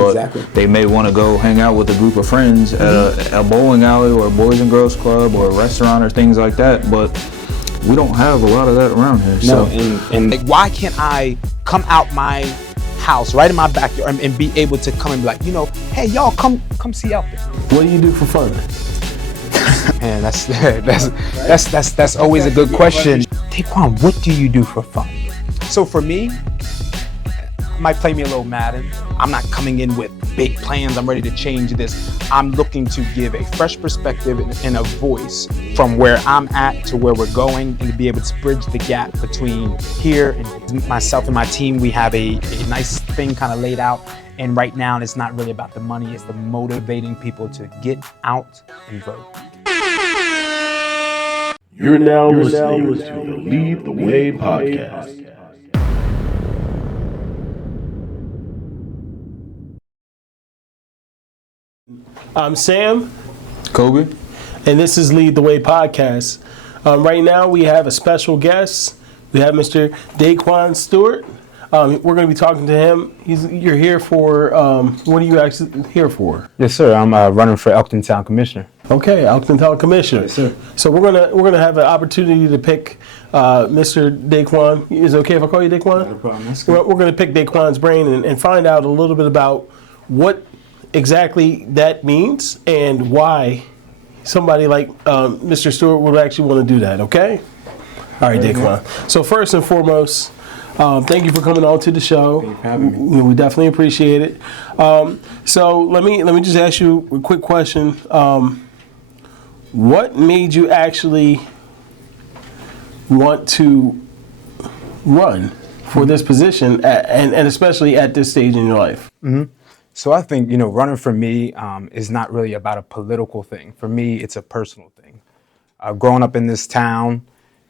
but Exactly. they may want to go hang out with a group of friends at a bowling alley or a Boys and Girls Club or a restaurant or things like that. But we don't have a lot of that around here. No, So. and like, why can't I come out my house right in my backyard and be able to come and be like, hey y'all, come see Elton. What do you do for fun? Man, that's always a good question. Dayquan, what do you do for fun? So for me, might play me a little Madden. I'm not coming in with big plans. I'm ready to change this. I'm looking to give a fresh perspective and a voice from where I'm at to where we're going, and to be able to bridge the gap between here and myself and my team. We have a nice thing kind of laid out. And right now, it's not really about the money. It's the motivating people to get out and vote. You're now listening to the Lead the Way podcast. I'm Sam, Kobe? and this is Lead the Way podcast. Right now we have a special guest. We have Mr. Dayqaun Stewart. We're going to be talking to him. You're here for, what are you actually here for? Yes, sir. I'm running for Elkton Town Commissioner. Okay, Elkton Town Commissioner. Yes, sir. So we're gonna have an opportunity to pick Mr. Dayquan. Is it okay if I call you Dayquan? No problem. We're going to pick Dayquan's brain and find out a little bit about what exactly that means and why somebody like Mr. Stewart would actually want to do that, okay? All right, Dayquan. So first and foremost, thank you for coming on to the show. Thank you for having me. We definitely appreciate it. So let me just ask you a quick question. What made you actually want to run for this position, and especially at this stage in your life? Mm-hmm. So I think, running for me is not really about a political thing. For me, it's a personal thing. Growing up in this town,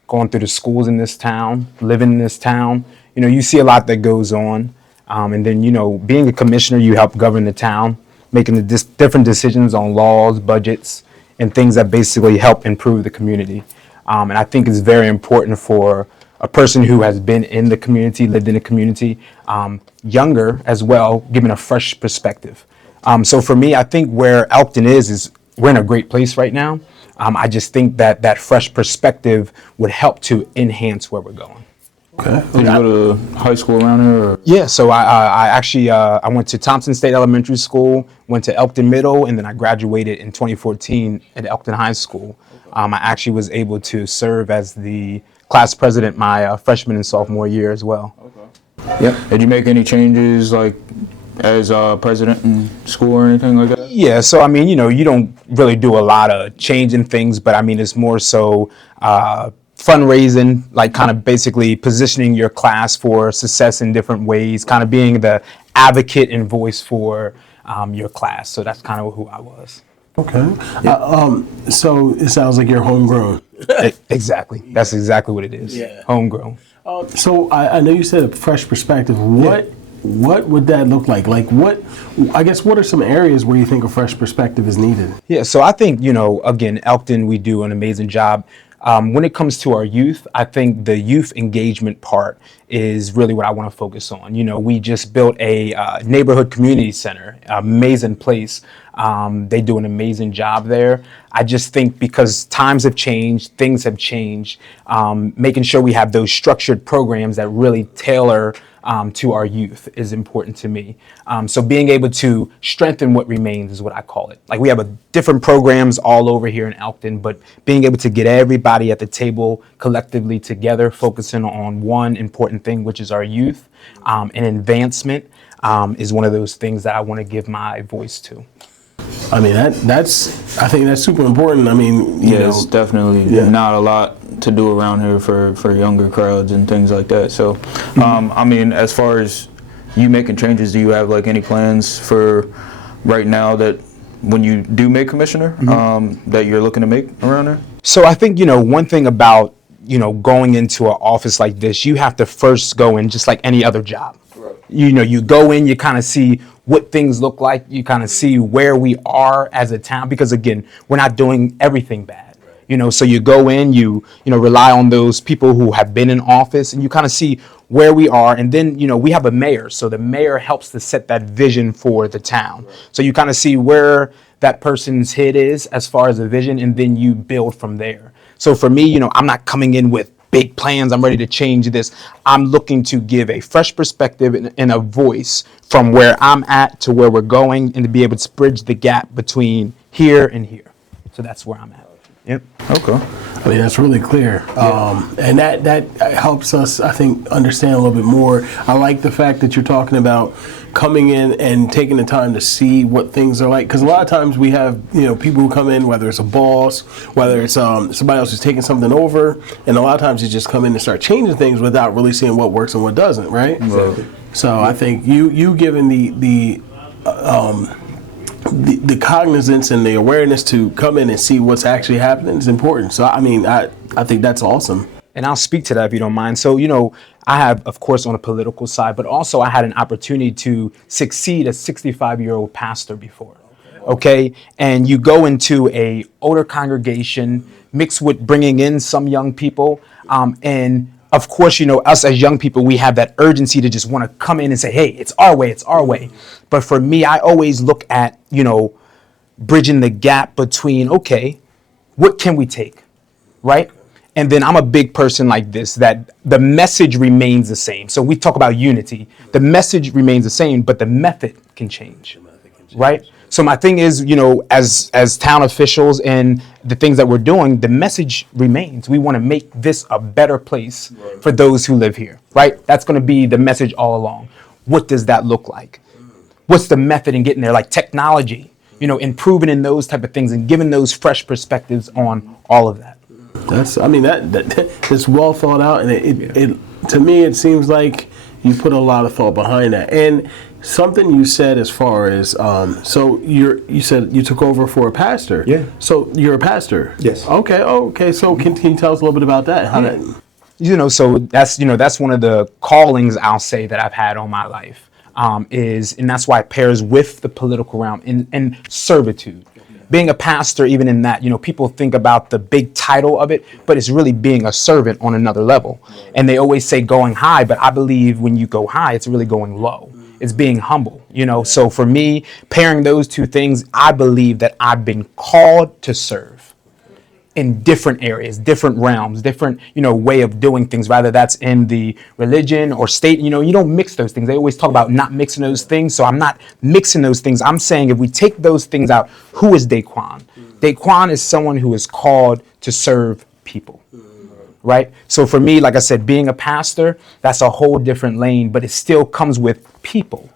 going through the schools in this town, living in this town, you see a lot that goes on. And then, being a commissioner, you help govern the town, making the different decisions on laws, budgets, and things that basically help improve the community. And I think it's very important for a person who has been in the community, lived in the community, younger as well, given a fresh perspective. So for me, I think where Elkton is we're in a great place right now. I just think that fresh perspective would help to enhance where we're going. Okay. Did you go to high school around here? Or? Yeah, so I actually I went to Thompson State Elementary School, went to Elkton Middle, and then I graduated in 2014 at Elkton High School. I actually was able to serve as the class president my freshman and sophomore year as well. Okay. Yep. Did you make any changes like as president in school or anything like that? Yeah, so you don't really do a lot of changing things, but it's more so fundraising, like kind of basically positioning your class for success in different ways, kind of being the advocate and voice for your class. So that's kind of who I was. Okay. So it sounds like you're homegrown. Exactly. That's exactly what it is. Yeah. Homegrown. So I know you said a fresh perspective. What would that look like? Like what are some areas where you think a fresh perspective is needed? Yeah, so I think, again, Elkton, we do an amazing job. When it comes to our youth, I think the youth engagement part is really what I want to focus on. We just built a neighborhood community center, amazing place. They do an amazing job there. I just think because times have changed, things have changed, making sure we have those structured programs that really tailor to our youth is important to me. So being able to strengthen what remains is what I call it. Like we have different programs all over here in Elkton, but being able to get everybody at the table collectively together, focusing on one important thing, which is our youth, and advancement is one of those things that I want to give my voice to. I think that's super important. It's definitely not a lot to do around here for younger crowds and things like that. So, as far as you making changes, do you have like any plans for right now that when you do make commissioner, that you're looking to make around there? So I think, one thing about, going into an office like this, you have to first go in just like any other job. Right. You go in, you kind of see what things look like, you kind of see where we are as a town, because again, we're not doing everything bad. So you go in, you rely on those people who have been in office, and you kind of see where we are, and then we have a mayor, so the mayor helps to set that vision for the town. So you kind of see where that person's head is as far as a vision, and then you build from there. So for me, I'm not coming in with big plans. I'm ready to change this. I'm looking to give a fresh perspective and a voice from where I'm at to where we're going, and to be able to bridge the gap between here and here. So that's where I'm at. Yep. Okay. I mean, that's really clear. And that helps us, I think, understand a little bit more. I like the fact that you're talking about coming in and taking the time to see what things are like. Because a lot of times we have, people who come in, whether it's a boss, whether it's somebody else who's taking something over. And a lot of times you just come in and start changing things without really seeing what works and what doesn't, right? Exactly. So I think you giving the cognizance and the awareness to come in and see what's actually happening is important. So, I mean, I think that's awesome. And I'll speak to that if you don't mind. So, I have, of course, on a political side, but also I had an opportunity to succeed a 65-year-old pastor before. Okay. And you go into a older congregation mixed with bringing in some young people. And of course, us as young people, we have that urgency to just want to come in and say, hey, it's our way, it's our way. But for me, I always look at, bridging the gap between, okay, what can we take, right? And then I'm a big person like this, that the message remains the same. So we talk about unity. The message remains the same, but the method can change, right? So my thing is, as town officials and the things that we're doing, the message remains. We want to make this a better place for those who live here, right? That's going to be the message all along. What does that look like? What's the method in getting there? Like technology, improving in those type of things and giving those fresh perspectives on all of that. That's well thought out, and it to me it seems like you put a lot of thought behind that. And something you said as far as so you said you took over for a pastor. Yeah. So you're a pastor. Yes. Okay. So can you tell us a little bit about that? How that? So that's one of the callings I'll say that I've had on my life. And that's why it pairs with the political realm and servitude. Being a pastor, even in that, people think about the big title of it, but it's really being a servant on another level. And they always say going high, but I believe when you go high, it's really going low. It's being humble, So for me, pairing those two things, I believe that I've been called to serve in different areas, different realms, different, way of doing things, rather that's in the religion or state, you don't mix those things. They always talk about not mixing those things. So I'm not mixing those things. I'm saying if we take those things out, who is Dayquan? Dayquan is someone who is called to serve people, right? So for me, like I said, being a pastor, that's a whole different lane, but it still comes with people.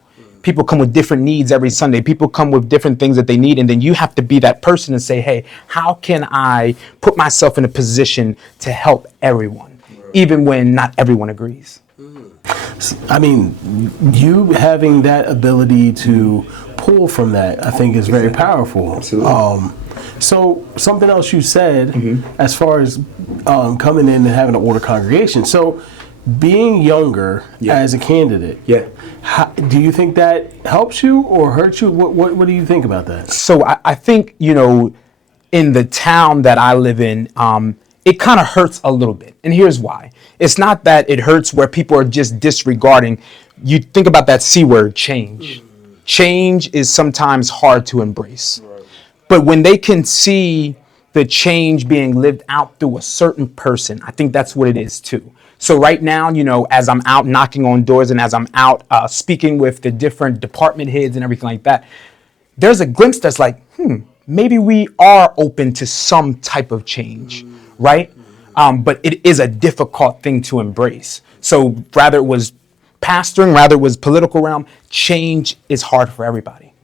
People come with different needs every Sunday. People come with different things that they need. And then you have to be that person and say, hey, how can I put myself in a position to help everyone, even when not everyone agrees? I mean, you having that ability to pull from that, I think is very powerful. Absolutely. So something else you said as far as coming in and having an older congregation. So being younger as a candidate, do you think that helps you or hurts you? What do you think about that? So I think, in the town that I live in, it kind of hurts a little bit. And here's why. It's not that it hurts where people are just disregarding. You think about that C word, change. Change is sometimes hard to embrace. But when they can see the change being lived out through a certain person, I think that's what it is too. So right now, as I'm out knocking on doors and as I'm out speaking with the different department heads and everything like that, there's a glimpse that's like, maybe we are open to some type of change, right? But it is a difficult thing to embrace. So rather it was pastoring, rather it was political realm, change is hard for everybody.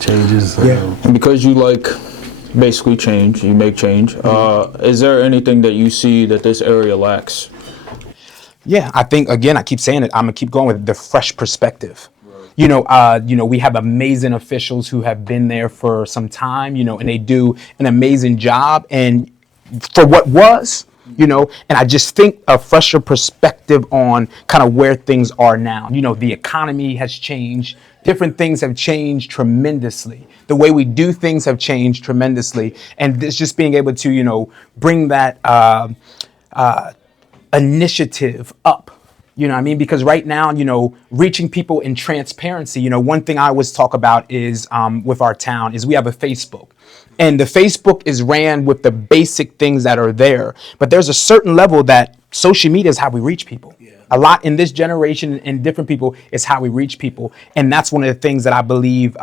Changes. And because you basically change, you make change, is there anything that you see that this area lacks? Yeah, I think, again, I keep saying it, I'm gonna keep going with the fresh perspective. We have amazing officials who have been there for some time, and they do an amazing job. And for what was, and I just think a fresher perspective on kind of where things are now. The economy has changed. Different things have changed tremendously. The way we do things have changed tremendously. And it's just being able to, bring that initiative up You know what I mean? Because right now, reaching people in transparency, one thing I always talk about is with our town is we have a Facebook. And the Facebook is ran with the basic things that are there. But there's a certain level that social media is how we reach people. A lot in this generation and different people is how we reach people. And that's one of the things that I believe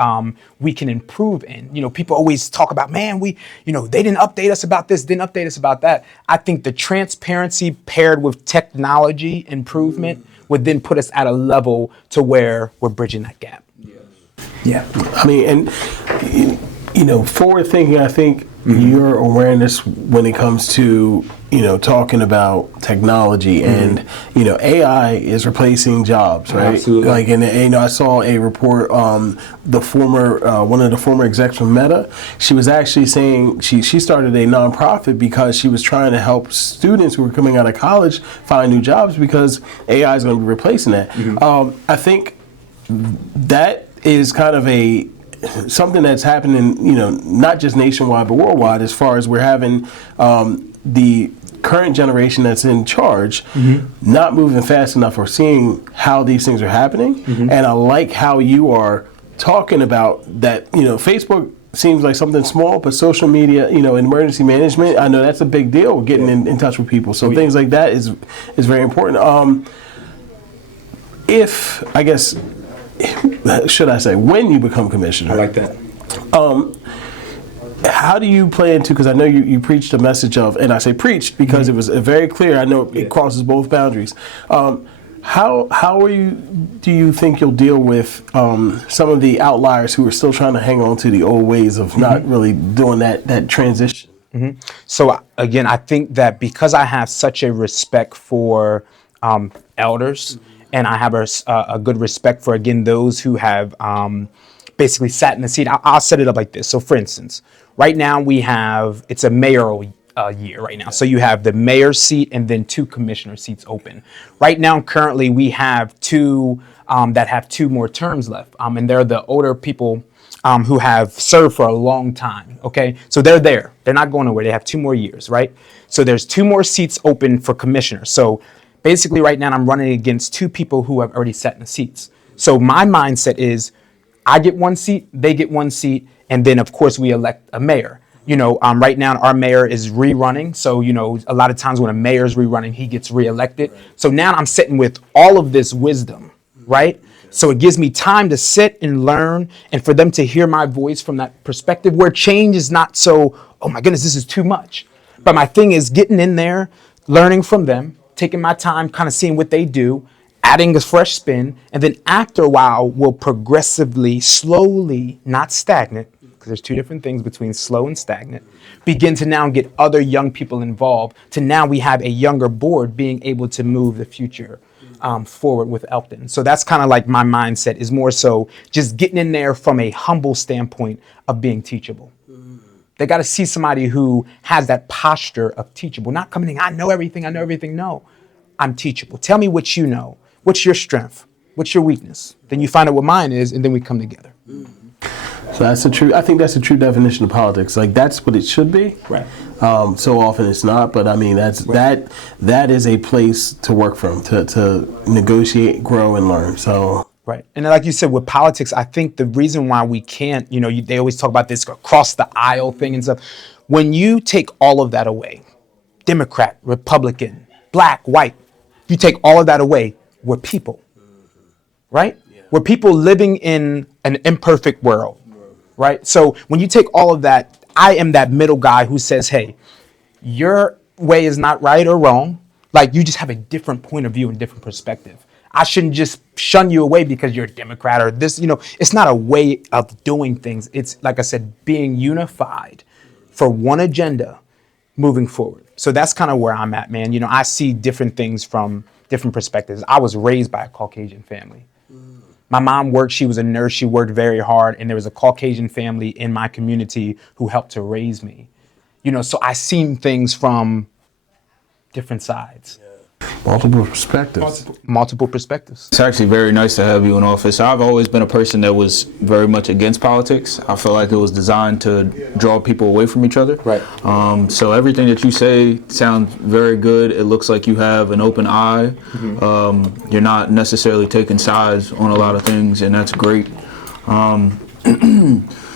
we can improve in. People always talk about, man, they didn't update us about this, didn't update us about that. I think the transparency paired with technology improvement would then put us at a level to where we're bridging that gap. Yeah. I mean, and, forward thinking, I think your awareness when it comes to, talking about technology and, AI is replacing jobs, right? Absolutely. Like, and I saw a report, one of the former execs from Meta, she was actually saying she started a nonprofit because she was trying to help students who were coming out of college find new jobs because AI is going to be replacing that. I think that is kind of something that's happening, not just nationwide but worldwide. As far as we're having the current generation that's in charge not moving fast enough or seeing how these things are happening. And I like how you are talking about that. Facebook seems like something small, but social media, emergency management, I know that's a big deal. Getting in touch with people, so things like that is very important. If I guess. Should I say, when you become commissioner? I like that. How do you plan to, because I know you preached a message of, and I say preached because it was very clear, I know it crosses both boundaries. How do you think you'll deal with some of the outliers who are still trying to hang on to the old ways of not really doing that transition? So again, I think that because I have such a respect for elders, and I have a good respect for, again, those who have basically sat in the seat. I'll set it up like this. So for instance, right now it's a mayoral year right now. So you have the mayor's seat and then 2 commissioner seats open. Right now, currently, we have 2 that have 2 more terms left. And they're the older people who have served for a long time. Okay, so they're there. They're not going nowhere. They have 2 more years, right? So there's 2 more seats open for commissioners. So basically, right now, I'm running against 2 people who have already sat in the seats. So my mindset is I get 1 seat, they get 1 seat, and then, of course, we elect a mayor. Right now, our mayor is rerunning. So, a lot of times when a mayor is rerunning, he gets reelected. Right. So now I'm sitting with all of this wisdom, right? So it gives me time to sit and learn and for them to hear my voice from that perspective where change is not so, oh my goodness, this is too much. But my thing is getting in there, learning from them, taking my time, kind of seeing what they do, adding a fresh spin, and then after a while, we'll progressively, slowly, not stagnant, because there's 2 different things between slow and stagnant, begin to now get other young people involved, to now we have a younger board being able to move the future forward with Elkton. So that's kind of like my mindset is more so just getting in there from a humble standpoint of being teachable. They got to see somebody who has that posture of teachable, not coming in, I know everything. No, I'm teachable. Tell me what you know. What's your strength? What's your weakness? Then you find out what mine is, and then we come together. So I think that's the true definition of politics. Like, that's what it should be. Right. So often it's not, but I mean, that is a place to work from, to negotiate, grow, and learn. So. Right. And like you said, with politics, I think the reason why we can't, they always talk about this across the aisle thing and stuff. When you take all of that away, Democrat, Republican, black, white, you take all of that away, we're people, right? Yeah. We're people living in an imperfect world, right? So when you take all of that, I am that middle guy who says, hey, your way is not right or wrong. Like, you just have a different point of view and different perspective. I shouldn't just shun you away because you're a Democrat or this, it's not a way of doing things. It's, like I said, being unified for one agenda moving forward. So that's kind of where I'm at, man. I see different things from different perspectives. I was raised by a Caucasian family. My mom worked, she was a nurse, she worked very hard, and there was a Caucasian family in my community who helped to raise me. So I seen things from different sides. Multiple perspectives. Multiple perspectives. It's actually very nice to have you in office. I've always been a person that was very much against politics. I feel like it was designed to draw people away from each other. Right. So everything that you say sounds very good. It looks like you have an open eye. You're not necessarily taking sides on a lot of things, and that's great.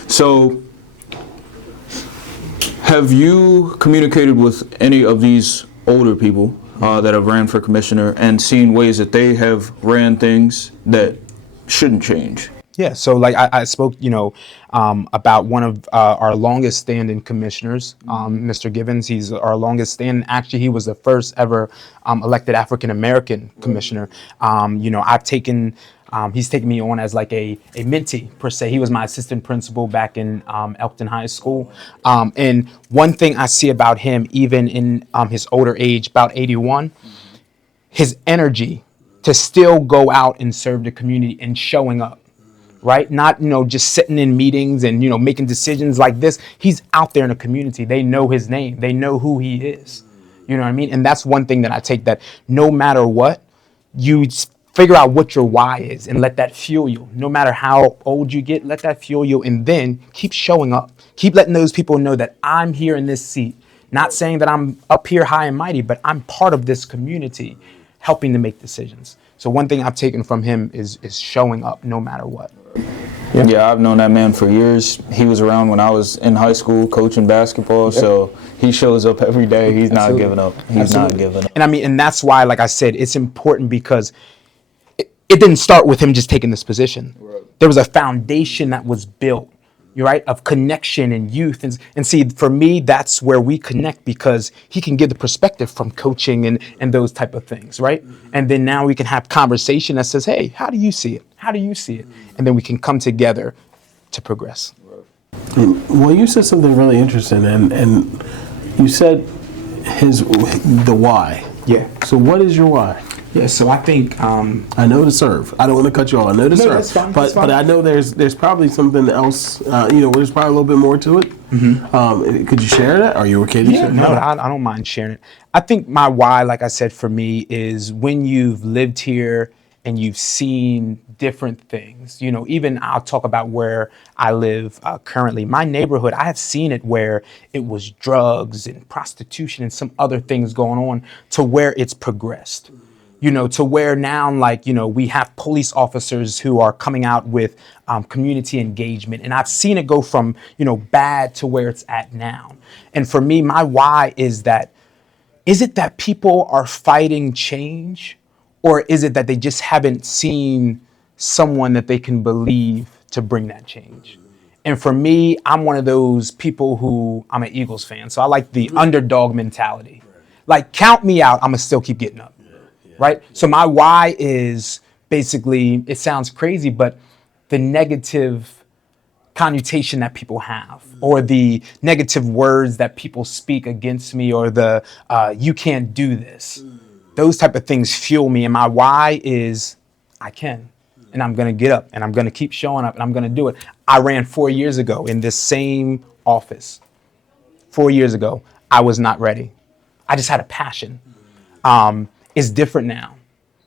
So, have you communicated with any of these older people that have ran for commissioner and seen ways that they have ran things that shouldn't change? Yeah, so like I spoke, about one of our longest standing commissioners, Mr. Givens. He's our longest standing. Actually, he was the first ever elected African American commissioner. He's taken me on as like a mentee per se. He was my assistant principal back in Elkton High School. And one thing I see about him, even in his older age, about 81, his energy to still go out and serve the community and showing up. Right? Not, just sitting in meetings and, making decisions like this. He's out there in the community. They know his name. They know who he is. You know what I mean? And that's one thing that I take, that no matter what, you figure out what your why is and let that fuel you. No matter how old you get, let that fuel you, and then keep showing up. Keep letting those people know that I'm here in this seat. Not saying that I'm up here high and mighty, but I'm part of this community, helping to make decisions. So one thing I've taken from him is showing up no matter what. Yeah, I've known that man for years. He was around when I was in high school coaching basketball, so he shows up every day. He's not giving up. He's not giving up. And that's why, like I said, it's important, because it didn't start with him just taking this position. Right. There was a foundation that was built, right, of connection and youth. And see, for me, that's where we connect, because he can give the perspective from coaching and those type of things, right? Mm-hmm. And then now we can have conversation that says, hey, how do you see it? How do you see it? And then we can come together to progress. Well, you said something really interesting, and you said the why. Yeah. So what is your why? Yeah, so I think I know to serve. I don't want to cut you off. I know to serve. That's fine, but I know there's probably something else. There's probably a little bit more to it. Mm-hmm. Could you share that? Are you okay to share? No, I don't mind sharing it. I think my why, like I said, for me is when you've lived here and you've seen different things. Even I'll talk about where I live currently. My neighborhood, I have seen it where it was drugs and prostitution and some other things going on, to where it's progressed. To where now, we have police officers who are coming out with community engagement. And I've seen it go from, bad to where it's at now. And for me, my why is it that people are fighting change, or is it that they just haven't seen someone that they can believe to bring that change? And for me, I'm one of those people who, I'm an Eagles fan, so I like the underdog mentality. Like, count me out, I'm gonna still keep getting up. Right? So my why is basically, it sounds crazy, but the negative connotation that people have, or the negative words that people speak against me, or the you can't do this. Those type of things fuel me. And my why is I can. And I'm going to get up, and I'm going to keep showing up, and I'm going to do it. I ran 4 years ago in this same office. 4 years ago, I was not ready. I just had a passion. It's different now.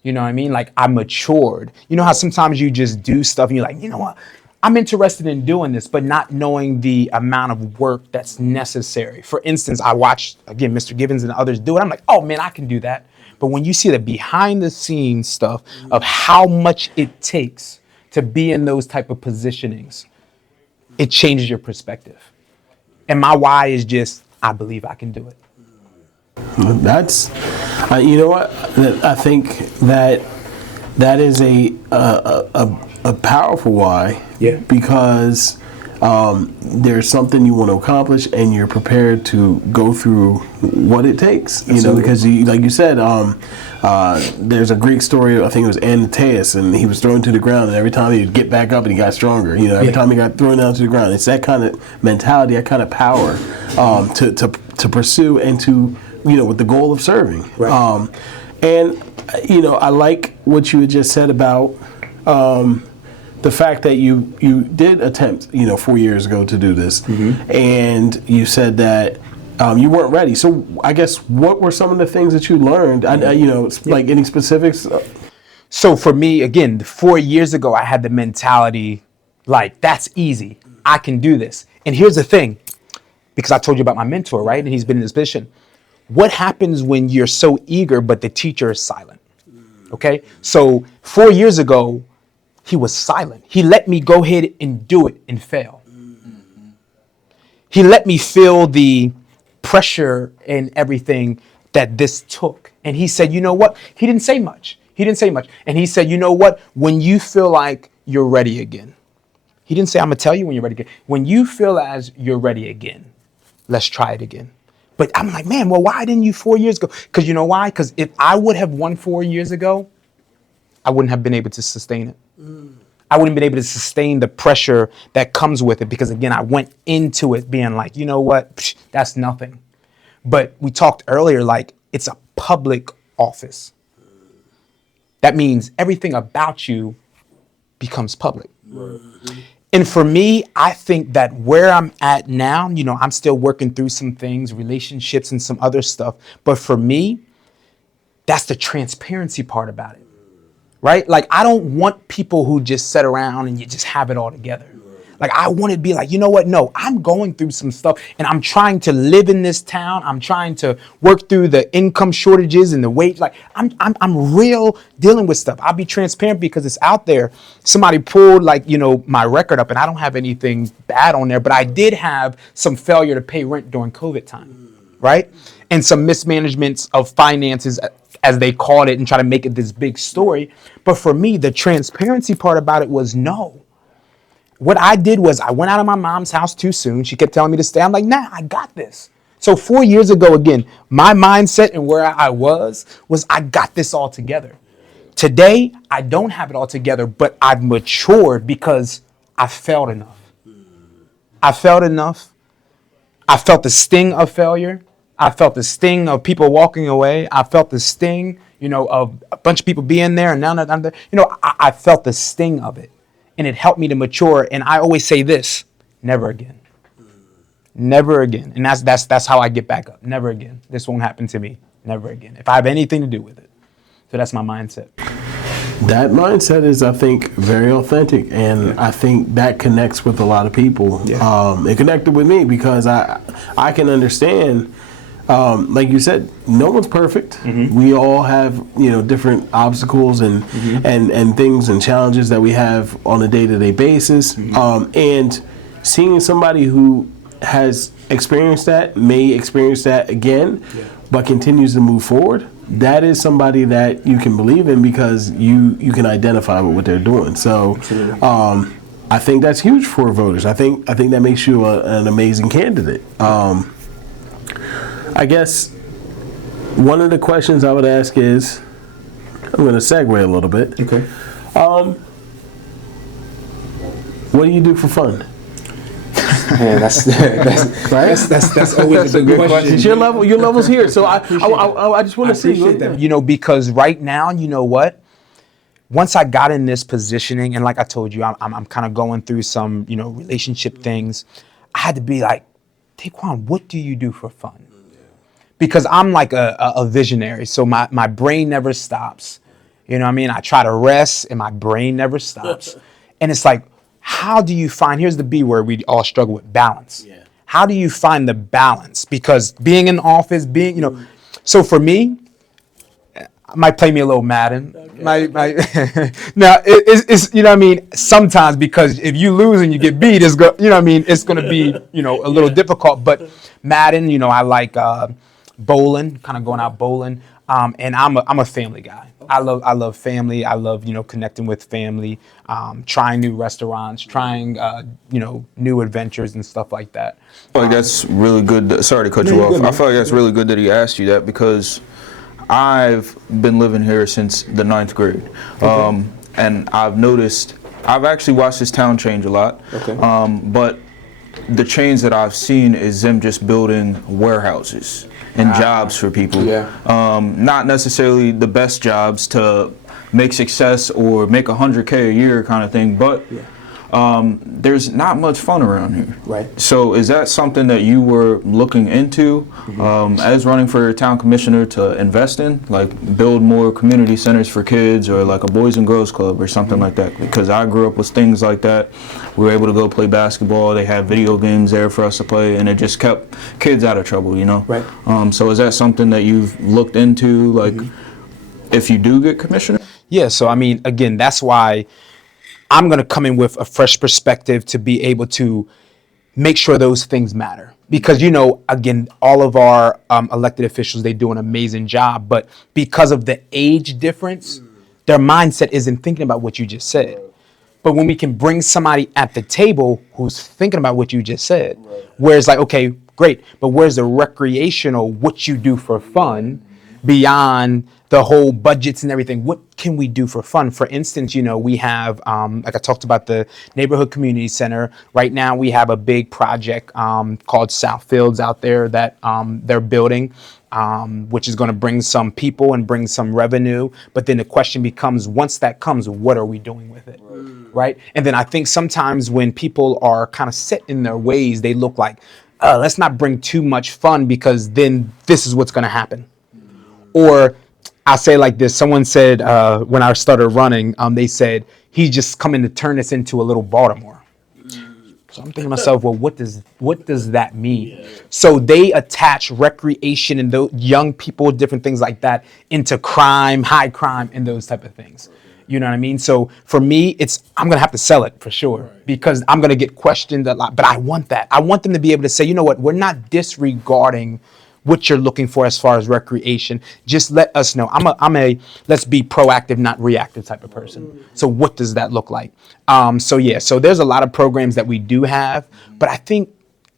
You know what I mean? Like, I matured. You know how sometimes you just do stuff and you're like, you know what? I'm interested in doing this, but not knowing the amount of work that's necessary. For instance, I watched, again, Mr. Givens and others do it. I'm like, oh man, I can do that. But when you see the behind the scenes stuff of how much it takes to be in those type of positionings, it changes your perspective. And my why is just, I believe I can do it. That's, you know what? I think that is a powerful why. Yeah. Because there's something you want to accomplish, and you're prepared to go through what it takes. You know, because like you said, there's a Greek story. I think it was Ananias, and he was thrown to the ground, and every time he'd get back up, and he got stronger. You know, every time he got thrown down to the ground, it's that kind of mentality, that kind of power to pursue and to, with the goal of serving. Right. And I like what you had just said about the fact that you did attempt, 4 years ago to do this, mm-hmm. and you said that you weren't ready. So I guess what were some of the things that you learned? Like any specifics? So for me, again, 4 years ago, I had the mentality like, that's easy. I can do this. And here's the thing, because I told you about my mentor, right? And he's been in this position. What happens when you're so eager, but the teacher is silent? Okay. So 4 years ago, he was silent. He let me go ahead and do it and fail. He let me feel the pressure and everything that this took. And he said, you know what? He didn't say much. And he said, you know what? When you feel like you're ready again, he didn't say, I'm going to tell you when you're ready again. When you feel as you're ready again, let's try it again. But I'm like, man, well, why didn't you 4 years ago? Because you know why? Because if I would have won 4 years ago, I wouldn't have been able to sustain it. I wouldn't have been able to sustain the pressure that comes with it because, again, I went into it being like, you know what, psh, that's nothing. But we talked earlier, like, it's a public office. That means everything about you becomes public. Right. And for me, I think that where I'm at now, you know, I'm still working through some things, relationships and some other stuff. But for me, that's the transparency part about it. Right? Like, I don't want people who just sit around and you just have it all together. Like, I want to be like, you know what? No, I'm going through some stuff and I'm trying to live in this town. I'm trying to work through the income shortages and the wage. Like, I'm real dealing with stuff. I'll be transparent because it's out there. Somebody pulled, like, you know, my record up and I don't have anything bad on there, but I did have some failure to pay rent during COVID time. Right? And some mismanagements of finances, as they called it, and try to make it this big story. But for me, the transparency part about it was no. What I did was I went out of my mom's house too soon. She kept telling me to stay. I'm like, nah, I got this. So 4 years ago, again, my mindset and where I was I got this all together. Today, I don't have it all together, but I've matured because I felt enough. I felt enough. I felt the sting of failure. I felt the sting of people walking away. I felt the sting, you know, of a bunch of people being there. And now that I'm there, you know, I felt the sting of it. And it helped me to mature. And I always say this, never again. Never again. And that's how I get back up. Never again. This won't happen to me. Never again. If I have anything to do with it. So that's my mindset. That mindset is, I think, very authentic, and I think that connects with a lot of people. Yeah. It connected with me because I can understand, like you said, no one's perfect. Mm-hmm. We all have, you know, different obstacles and and things and challenges that we have on a day-to-day basis. Mm-hmm. And seeing somebody who has experienced that, may experience that again, but continues to move forward, that is somebody that you can believe in because you can identify with what they're doing. So I think that's huge for voters. I think that makes you an amazing candidate. I guess one of the questions I would ask is, I'm going to segue a little bit. Okay. What do you do for fun? Yeah, that's always a good question. It's your level's here. So I just want to see that. You know, because right now, you know what? Once I got in this positioning, and like I told you, I'm kind of going through some, you know, relationship things. I had to be like, Dayquan, what do you do for fun? Because I'm like a visionary, so my brain never stops. You know what I mean? I try to rest, and my brain never stops. And it's like, how do you find, here's the B word we all struggle with, balance. Yeah. How do you find the balance? Because being in the office, you know, so for me, I might play me a little Madden. Okay. Now, it's, you know what I mean? Sometimes, because if you lose and you get beat, you know what I mean? It's going to be, you know, a little difficult. But Madden, you know, I like bowling, kind of going out bowling. And I'm a family guy. I love family. I love, you know, connecting with family, trying new restaurants, trying, you know, new adventures and stuff like that. I feel like that's really good. Sorry to cut you off. I feel like that's really good that he asked you that because I've been living here since the 9th grade. Okay. And I've noticed, I've actually watched this town change a lot. Okay. But the change that I've seen is them just building warehouses and jobs for people. Yeah. Not necessarily the best jobs to make success or make $100K a year kind of thing, but there's not much fun around here. Right. So is that something that you were looking into as running for town commissioner to invest in, like build more community centers for kids or like a boys and girls club or something like that? Because I grew up with things like that. We were able to go play basketball. They had video games there for us to play, and it just kept kids out of trouble, you know? Right. So is that something that you've looked into, like if you do get commissioner? Yeah, so I mean, again, that's why I'm going to come in with a fresh perspective to be able to make sure those things matter. Because, you know, again, all of our elected officials, they do an amazing job. But because of the age difference, their mindset isn't thinking about what you just said. But when we can bring somebody at the table who's thinking about what you just said, where it's like, okay, great, but where's the recreational, what you do for fun beyond the whole budgets and everything? What can we do for fun? For instance, you know, we have, like I talked about the neighborhood community center. Right now we have a big project called South Fields out there that they're building, which is going to bring some people and bring some revenue. But then the question becomes, once that comes, what are we doing with it? Right. And then I think sometimes when people are kind of set in their ways, they look like, let's not bring too much fun because then this is what's going to happen. Or I'll say like this, someone said when I started running, they said, he's just coming to turn this into a little Baltimore. So I'm thinking to myself, well, what does that mean? So they attach recreation and those young people, different things like that into crime, high crime, and those type of things. You know what I mean? So for me, I'm going to have to sell it for sure because I'm going to get questioned a lot, but I want that. I want them to be able to say, you know what, we're not disregarding what you're looking for as far as recreation. Just let us know. I'm a let's be proactive, not reactive type of person. So what does that look like? So there's a lot of programs that we do have, but I think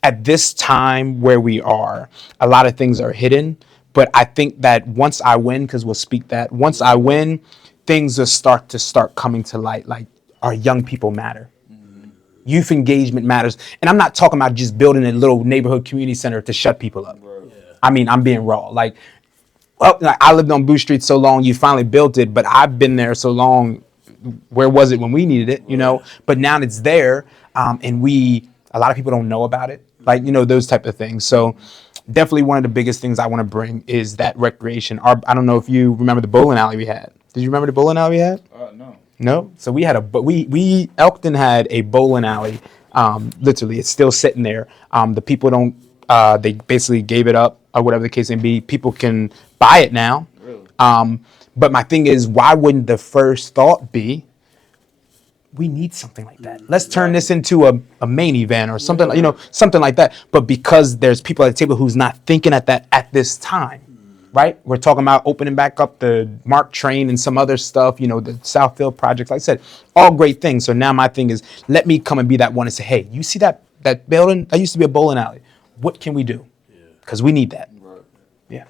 at this time where we are, a lot of things are hidden. But I think that once I win, because we'll speak that, once I win, things will start coming to light. Like our young people matter. Youth engagement matters. And I'm not talking about just building a little neighborhood community center to shut people up. I mean, I'm being raw. Like I lived on Booth Street so long, you finally built it, but I've been there so long. Where was it when we needed it, you know? But now it's there, and a lot of people don't know about it, like, you know, those type of things. So definitely one of the biggest things I want to bring is that recreation. I don't know if you remember the bowling alley we had. Did you remember the bowling alley we had? No. No? So we had Elkton had a bowling alley. Literally, it's still sitting there. The people don't, they basically gave it up or whatever the case may be. People can buy it now. Really? But my thing is, why wouldn't the first thought be, we need something like that. Let's turn this into a main event or something, you know, something like that. But because there's people at the table who's not thinking at that at this time, right? We're talking about opening back up the Mark Train and some other stuff, you know, the Southfield projects. Like I said, all great things. So now my thing is, let me come and be that one and say, hey, you see that building? That used to be a bowling alley. What can we do? Because we need that. Right. Yeah.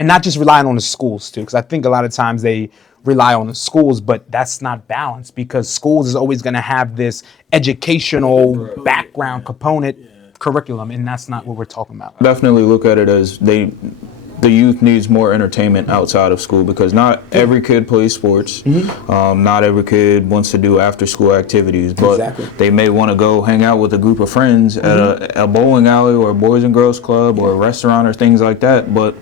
And not just relying on the schools too, because I think a lot of times they rely on the schools, but that's not balanced because schools is always going to have this educational background component curriculum, and that's not what we're talking about. Definitely look at it as the youth needs more entertainment outside of school because not every kid plays sports. Not every kid wants to do after school activities, but they may want to go hang out with a group of friends at a bowling alley or a boys and girls club or a restaurant or things like that. But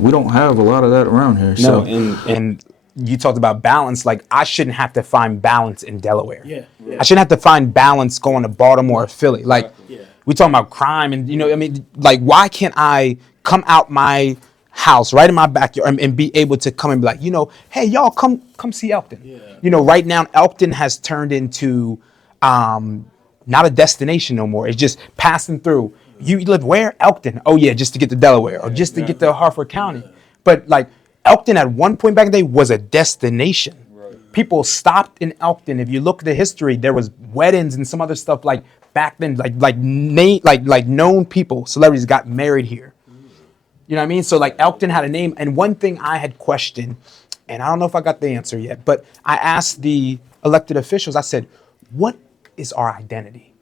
we don't have a lot of that around here. No, and you talked about balance. Like I shouldn't have to find balance in Delaware. I shouldn't have to find balance going to Baltimore or Philly. Like we talking about crime and, you know, I mean, like why can't I come out my house right in my backyard and be able to come and be like, you know, hey, y'all come see Elkton. You know, right now Elkton has turned into not a destination no more. It's just passing through. You live where? Elkton. Oh yeah, just to get to Delaware or just to get to Harford County. But like Elkton at one point back in the day was a destination. People stopped in Elkton. If you look at the history, there was weddings and some other stuff like back then, like known people, celebrities got married here. You know what I mean? So like Elkton had a name. And one thing I had questioned, and I don't know if I got the answer yet, but I asked the elected officials, I said, what is our identity?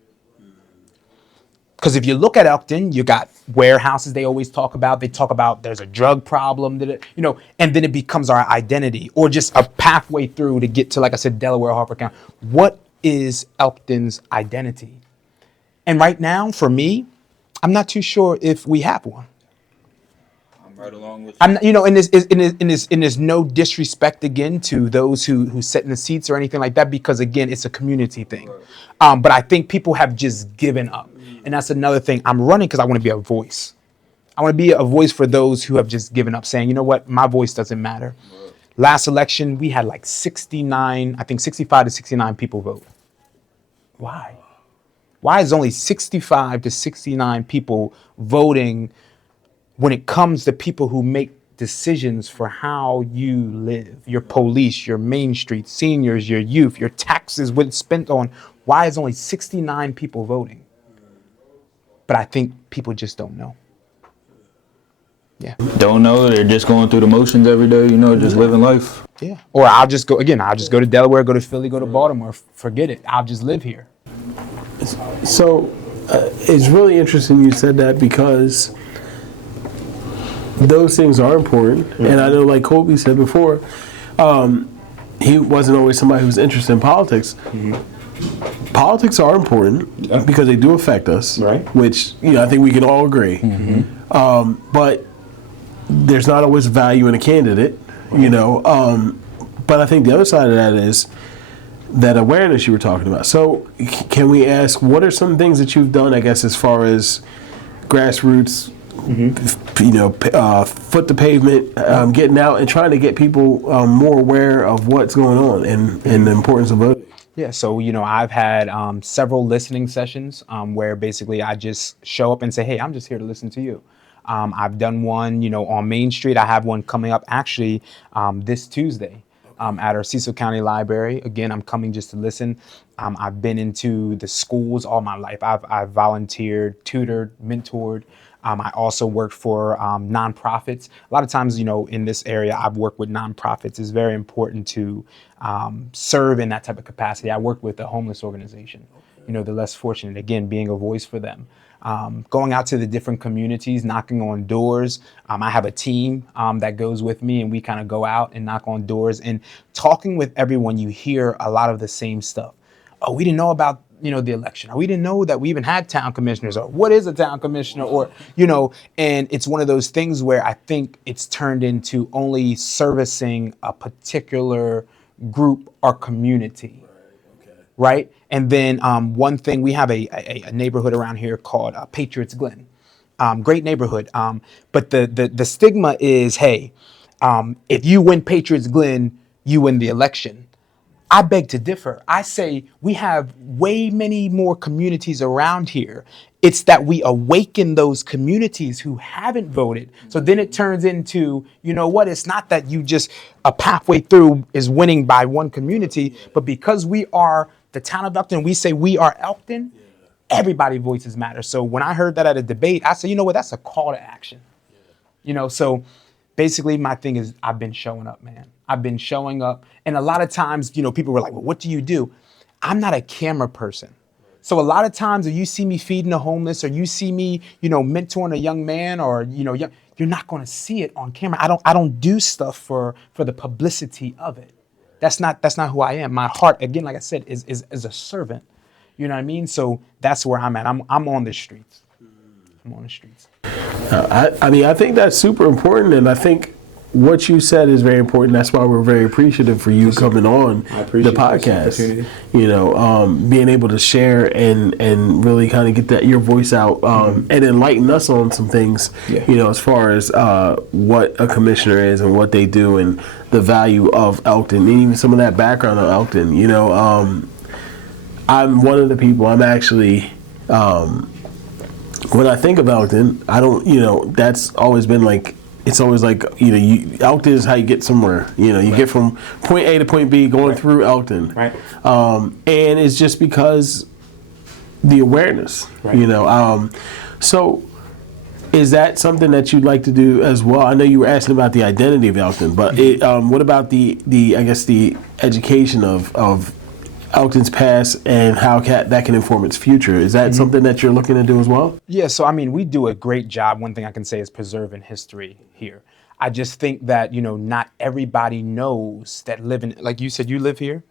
Because if you look at Elkton, you got warehouses they always talk about. They talk about there's a drug problem, you know, and then it becomes our identity or just a pathway through to get to, like I said, Delaware, Harford County. What is Elkton's identity? And right now, for me, I'm not too sure if we have one. I'm right along with you. I'm not, and there's no disrespect again to those who sit in the seats or anything like that, because again, it's a community thing. But I think people have just given up, and that's another thing. I'm running because I want to be a voice. I want to be a voice for those who have just given up, saying, you know what, my voice doesn't matter. Last election, we had like 69, I think 65 to 69 people vote. Why? Why is only 65 to 69 people voting when it comes to people who make decisions for how you live? Your police, your Main Street, seniors, your youth, your taxes, what it's spent on. Why is only 69 people voting? But I think people just don't know. Yeah. Don't know. They're just going through the motions every day, just living life. Yeah. Or I'll just go to Delaware, go to Philly, go to Baltimore. Forget it. I'll just live here. So it's really interesting you said that, because those things are important. And I know, like Colby said before, he wasn't always somebody who was interested in politics. Politics are important because they do affect us, Right. which I think we can all agree. But there's not always value in a candidate, But I think the other side of that is that awareness you were talking about. So can we ask, what are some things that you've done, I guess, as far as grassroots, foot to pavement, getting out and trying to get people more aware of what's going on and the importance of voting? Yeah, so I've had several listening sessions where basically I just show up and say, hey, I'm just here to listen to you. I've done one, on Main Street. I have one coming up actually this Tuesday at our Cecil County Library. Again, I'm coming just to listen. I've been into the schools all my life. I've volunteered, tutored, mentored. I also worked for nonprofits. A lot of times, in this area, I've worked with nonprofits. It's very important to serve in that type of capacity. I worked with a homeless organization, the less fortunate, again, being a voice for them. Going out to the different communities, knocking on doors. I have a team that goes with me, and we kind of go out and knock on doors and talking with everyone. You hear a lot of the same stuff. Oh, we didn't know about the election, or we didn't know that we even had town commissioners, or what is a town commissioner, or and it's one of those things where I think it's turned into only servicing a particular group or community. Right. And then one thing, we have a neighborhood around here called Patriots Glen. Great neighborhood. But the stigma is, hey, if you win Patriots Glen, you win the election. I beg to differ. I say we have way many more communities around here. It's that we awaken those communities who haven't voted. So then it turns into, it's not that you just a pathway through is winning by one community, but because we are the town of Elkton, we say we are Elkton, everybody's voices matter. So when I heard that at a debate, I said, that's a call to action. So basically my thing is I've been showing up, man. I've been showing up. And a lot of times, people were like, well, what do you do? I'm not a camera person. So a lot of times if you see me feeding the homeless, or you see me, mentoring a young man, or, you're not going to see it on camera. I don't do stuff for the publicity of it. That's not who I am. My heart, again, like I said, is a servant. You know what I mean? So that's where I'm at. I'm on the streets. I'm on the streets. I think that's super important, and I think what you said is very important. That's why we're very appreciative for you coming on the podcast. Being able to share and really kind of get your voice out and enlighten us on some things. Yeah. As far as what a commissioner is and what they do and the value of Elkton, and even some of that background of Elkton. I'm one of the people. I'm actually. When I think of Elkton, I don't. That's always been like. It's always like, Elkton is how you get somewhere. You get from point A to point B going through Elkton. Right. And it's just because the awareness, So is that something that you'd like to do as well? I know you were asking about the identity of Elkton, but what about the education of Elkton's past and how that can inform its future? Is that something that you're looking to do as well? Yeah, so we do a great job. One thing I can say is preserving history here. I just think that, not everybody knows that living, like you said, you lived here.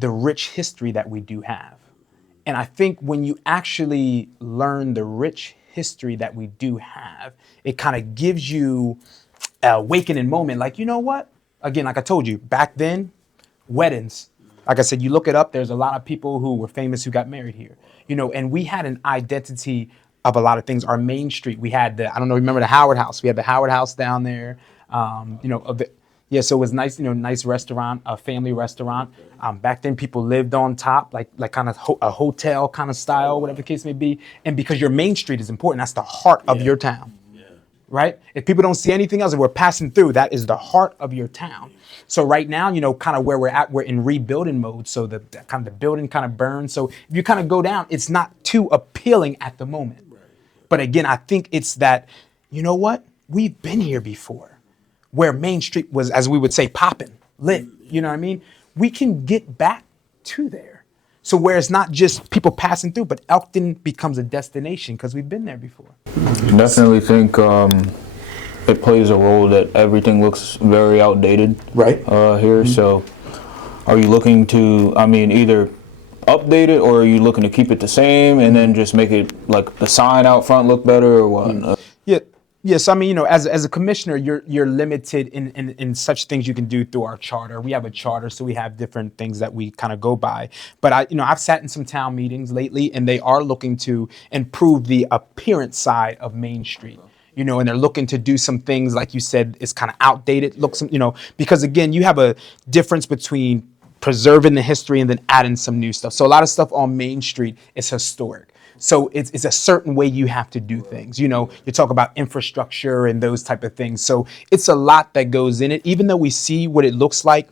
the rich history that we do have. And I think when you actually learn the rich history that we do have, it kind of gives you a awakening moment. Like, you know what? Again, like I told you, back then, weddings. Like I said, you look it up, there's a lot of people who were famous who got married here. And we had an identity of a lot of things. Our main street, we had I don't know, remember the Howard House? We had the Howard House down there. Yeah, so it was nice, nice restaurant, a family restaurant. Back then, people lived on top, like kind of a hotel kind of style, whatever the case may be. And because your main street is important, that's the heart of your town, right? If people don't see anything else, if we're passing through, that is the heart of your town. So right now, kind of where we're at, we're in rebuilding mode. So the building kind of burns. So if you kind of go down, it's not too appealing at the moment. But again, I think it's that, you know what? We've been here before, where Main Street was, as we would say, popping, lit. You know what I mean? We can get back to there. So where it's not just people passing through, but Elkton becomes a destination because we've been there before. Definitely think it plays a role that everything looks very outdated Right. Here. So are you looking to, either update it, or are you looking to keep it the same and then just make it like the sign out front look better, or what? Yeah. Yes, as a commissioner, you're limited in such things you can do through our charter. We have a charter, so we have different things that we kind of go by. But I've sat in some town meetings lately, and they are looking to improve the appearance side of Main Street. And they're looking to do some things, like you said, it's kind of outdated. Because again, you have a difference between preserving the history and then adding some new stuff. So a lot of stuff on Main Street is historic. So it's a certain way you have to do things. You talk about infrastructure and those type of things. So it's a lot that goes in it. Even though we see what it looks like,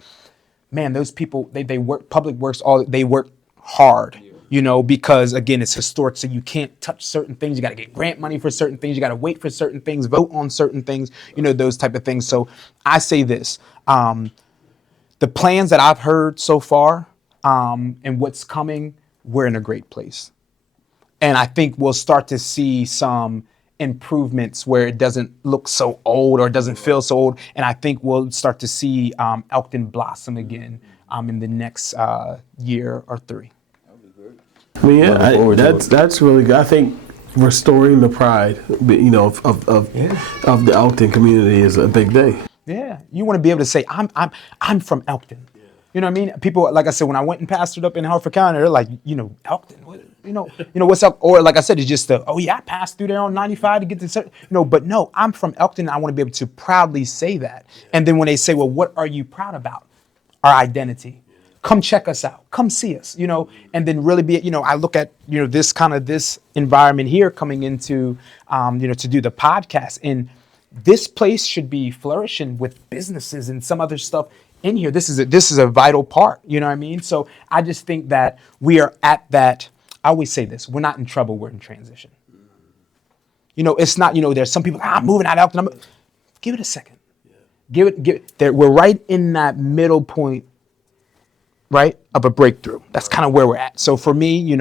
man, those people, they work, public works, they work hard, because again, it's historic. So you can't touch certain things. You got to get grant money for certain things. You got to wait for certain things, vote on certain things, those type of things. So I say this, the plans that I've heard so far and what's coming, we're in a great place. And I think we'll start to see some improvements where it doesn't look so old or doesn't feel so old. And I think we'll start to see Elkton blossom again in the next year or three. That's really good. I think restoring the pride, of the Elkton community is a big day. Yeah, you want to be able to say, I'm from Elkton. You know what I mean? People, like I said, when I went and pastored up in Hartford County, they're like, Elkton, what's up? Or like I said, it's just I passed through there on 95 to get to certain, but no, I'm from Elkton. I want to be able to proudly say that. And then when they say, well, what are you proud about? Our identity. Come check us out. Come see us, and then really be, I look at, this environment here coming into, to do the podcast, and this place should be flourishing with businesses and some other stuff in here. This is a vital part, you know what I mean? So I just think that we are at that. I always say this, we're not in trouble, we're in transition. It's not, there's some people, I'm moving out of Elkton. Give it a second. Give it, we're right in that middle point, right, of a breakthrough. That's kind of where we're at. So for me,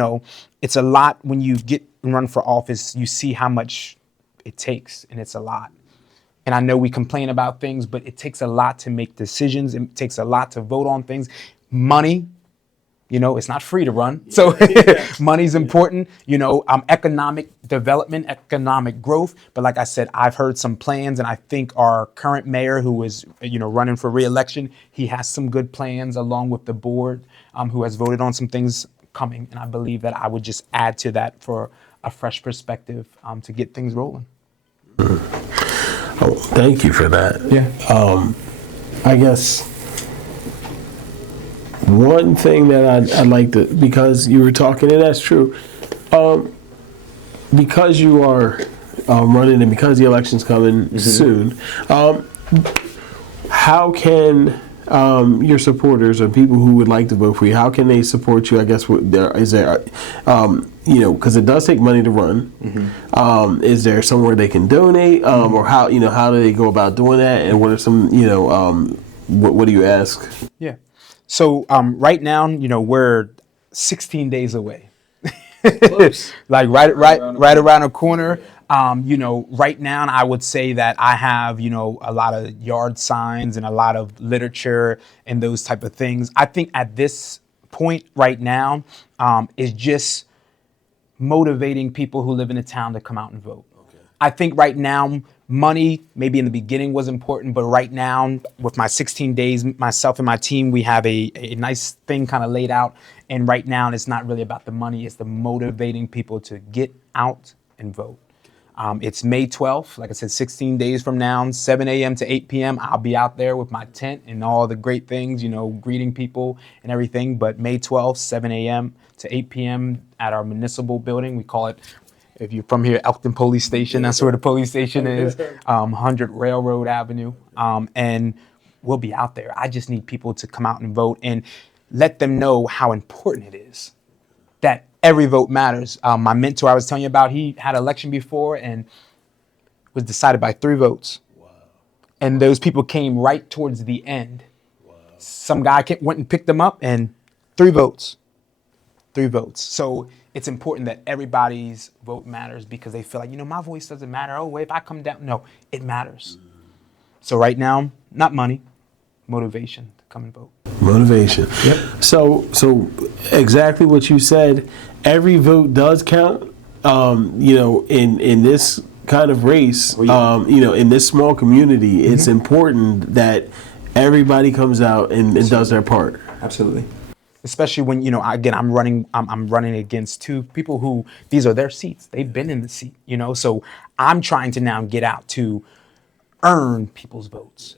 it's a lot when you get and run for office, you see how much it takes, and it's a lot. And I know we complain about things, but it takes a lot to make decisions. It takes a lot to vote on things. Money, it's not free to run. So money's important, economic development, economic growth. But like I said, I've heard some plans, and I think our current mayor, who is, running for re-election, he has some good plans along with the board, who has voted on some things coming. And I believe that I would just add to that for a fresh perspective to get things rolling. Oh, thank you for that. Yeah. I guess one thing that I'd like to, because you were talking, and that's true, because you are running and because the election's coming soon, how can your supporters or people who would like to vote for you, how can they support you? I guess is there, because it does take money to run. Is there somewhere they can donate, or how do they go about doing that? And what are some, what do you ask? Yeah. So right now, we're 16 days away. Like right around the corner. Right now, I would say that I have, a lot of yard signs and a lot of literature and those type of things. I think at this point right now is just motivating people who live in the town to come out and vote. Okay. I think right now, money maybe in the beginning was important, but right now with my 16 days, myself and my team, we have a nice thing kind of laid out. And right now it's not really about the money, it's the motivating people to get out and vote. It's May 12th, like I said, 16 days from now, 7 a.m. to 8 p.m. I'll be out there with my tent and all the great things, you know, greeting people and everything. But May 12th, 7 a.m. to 8 p.m. at our municipal building. We call it, if you're from here, Elkton Police Station. That's where the police station is, 100 Railroad Avenue. And we'll be out there. I just need people to come out and vote and let them know how important it is that every vote matters. My mentor I was telling you about, he had an election before and was decided by 3 votes. Wow. And those people came right towards the end. Wow. Some guy went and picked them up and 3 votes. 3 votes. So it's important that everybody's vote matters because they feel like, you know, my voice doesn't matter. Oh, wait, if I come down. No, it matters. So right now, not money, motivation to come and vote. Motivation. Yep. So exactly what you said. Every vote does count. You know, in this kind of race, you know, in this small community, it's important that everybody comes out and does their part. Absolutely. Especially when, you know, again, I'm running against 2 people who, these are their seats. They've been in the seat, you know, so I'm trying to now get out to earn people's votes.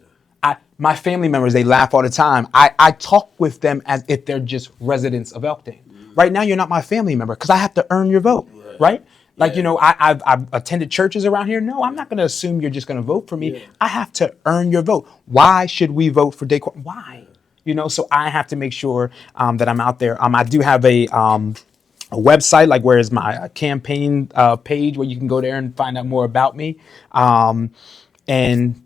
My family members, they laugh all the time. I talk with them as if they're just residents of Elkton. Right now, you're not my family member because I have to earn your vote, right? Like, you know, I've attended churches around here. No, I'm not going to assume you're just going to vote for me. I have to earn your vote. Why should we vote for Dayquan? Why? You know, so I have to make sure that I'm out there. I do have a website, like where is my campaign page where you can go there and find out more about me. And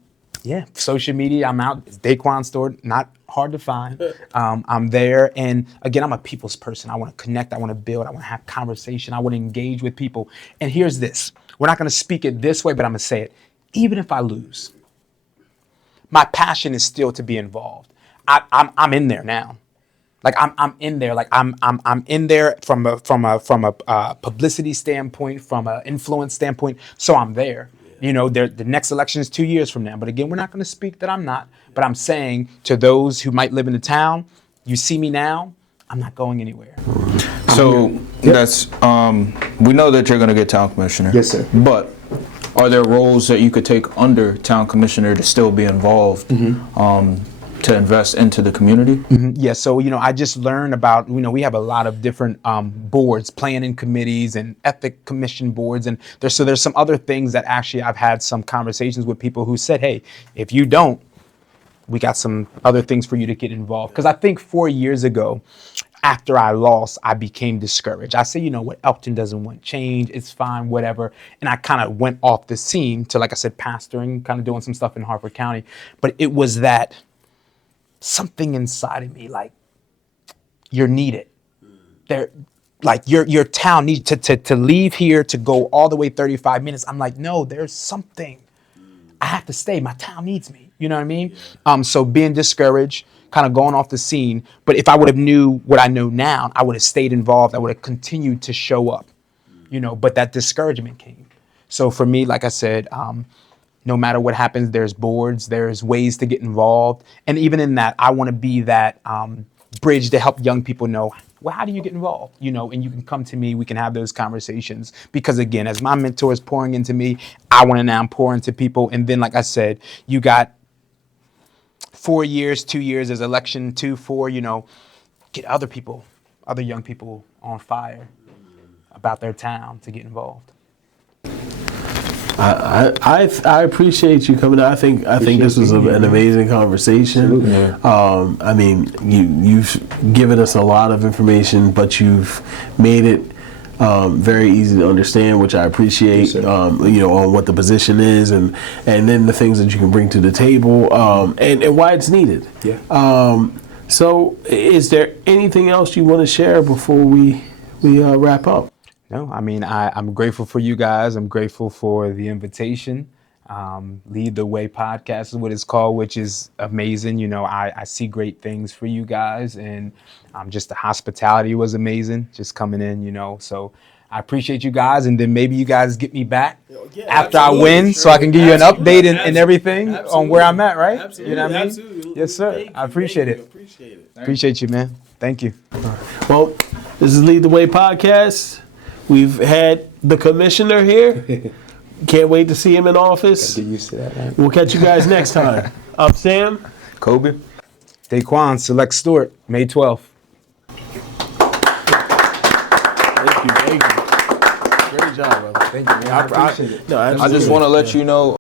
yeah, social media, I'm out. It's Dayqaun Stewart, not hard to find. I'm there. And again, I'm a people's person. I want to connect. I want to build. I want to have conversation. I want to engage with people. And here's this. We're not going to speak it this way, but I'm going to say it. Even if I lose, my passion is still to be involved. I'm in there now. Like I'm in there. Like I'm in there from a publicity standpoint, from an influence standpoint. So I'm there. You know, the next election is 2 years from now. But again, we're not going to speak that I'm not. But I'm saying to those who might live in the town, you see me now, I'm not going anywhere. So that's, we know that you're going to get town commissioner. Yes, sir. But are there roles that you could take under town commissioner to still be involved, to invest into the community? Yeah, so, you know, I just learned about, you know, we have a lot of different boards, planning committees and ethic commission boards. And there's some other things that actually I've had some conversations with people who said, hey, if you don't, we got some other things for you to get involved. Because I think 4 years ago, after I lost, I became discouraged. I said, you know what, Elkton doesn't want change. It's fine, whatever. And I kind of went off the scene to, like I said, pastoring, kind of doing some stuff in Harford County. But it was that something inside of me, like, you're needed. There, like your town needs to leave here to go all the way 35 minutes. I'm like, no, there's something. I have to stay. My town needs me. You know what I mean? So being discouraged, kind of going off the scene. But if I would have knew what I know now, I would have stayed involved. I would have continued to show up. You know, but that discouragement came. So for me, like I said, no matter what happens, there's boards, there's ways to get involved. And even in that, I want to be that bridge to help young people know, well, how do you get involved? You know, and you can come to me, we can have those conversations. Because again, as my mentor is pouring into me, I want to now pour into people. And then, like I said, you got 4 years, 2 years, there's election 2, 4, you know, get other people, other young people on fire about their town to get involved. I appreciate you coming out. I think this was an amazing conversation. Yeah. I mean, you've given us a lot of information, but you've made it very easy to understand, which I appreciate. Yes, you know, on what the position is, and then the things that you can bring to the table, and why it's needed. Yeah. So, is there anything else you want to share before we wrap up? No, I mean, I'm grateful for you guys. I'm grateful for the invitation. Lead the Way Podcast is what it's called, which is amazing. You know, I see great things for you guys, and just the hospitality was amazing, just coming in, you know. So I appreciate you guys, and then maybe you guys get me back after I win, so I can give you an update and everything on where I'm at, right? Absolutely. You know what I mean? Absolutely. Yes, sir. I appreciate it. Appreciate you, man. Thank you. Well, this is Lead the Way Podcast. We've had the commissioner here. Can't wait to see him in office. Get used to that, man. We'll catch you guys next time. I'm Sam. Kobe. Dayquan, select Stewart, May 12th. Thank you. Great job, brother. Thank you, man. I appreciate it. No, I just want to let you know